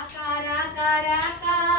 Acara, acara, acara.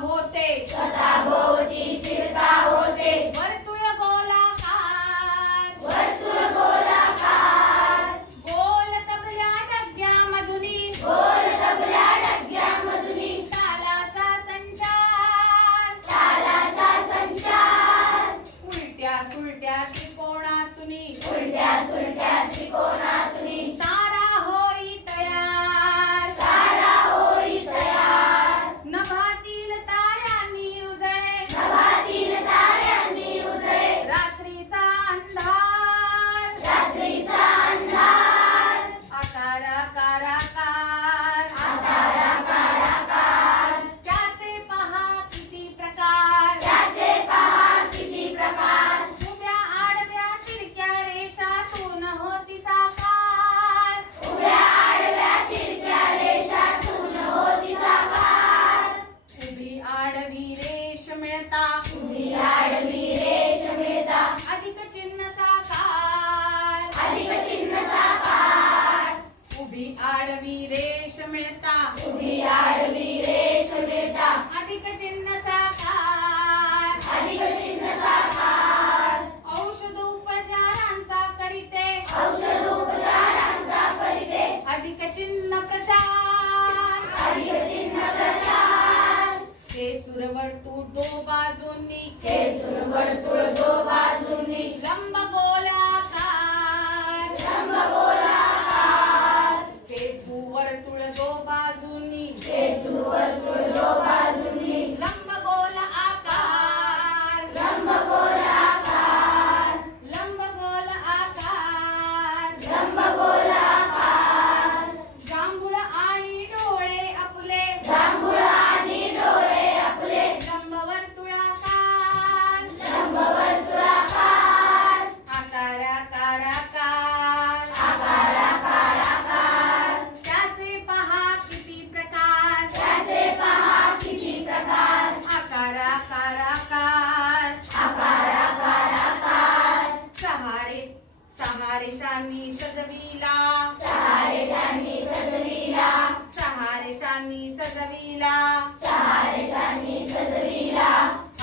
होते. सदाभोवती फिरता होते. वर्तुळ गोलाकार. वर्तुळ गोलाकार. गोल तबल्या गोल तबल्या तालाचा संचार. तालाचा संचार. उलट्या सुलट्या त्रिकोणातुनी. उलट्या सुलट्या त्रिकोण शानी सजविला. शानी सजविला.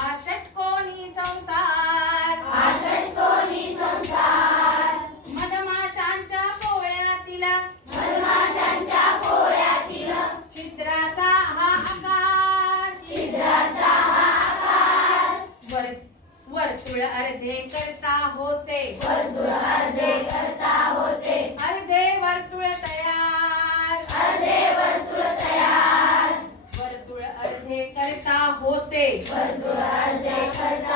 आशट कोणी संसार. आशट कोणी संसार. मधमाशांच्या पोळ्यातील. मधमाशांच्या पोळ्यातील. चित्राचा हा आकार. चित्राचा हा आकार. वर वर्तुळ अर्धे करता होते. वर्तुळ अर्धे करता होते. अर्धे वर्तुळ तयार देखकर तो आज देखकर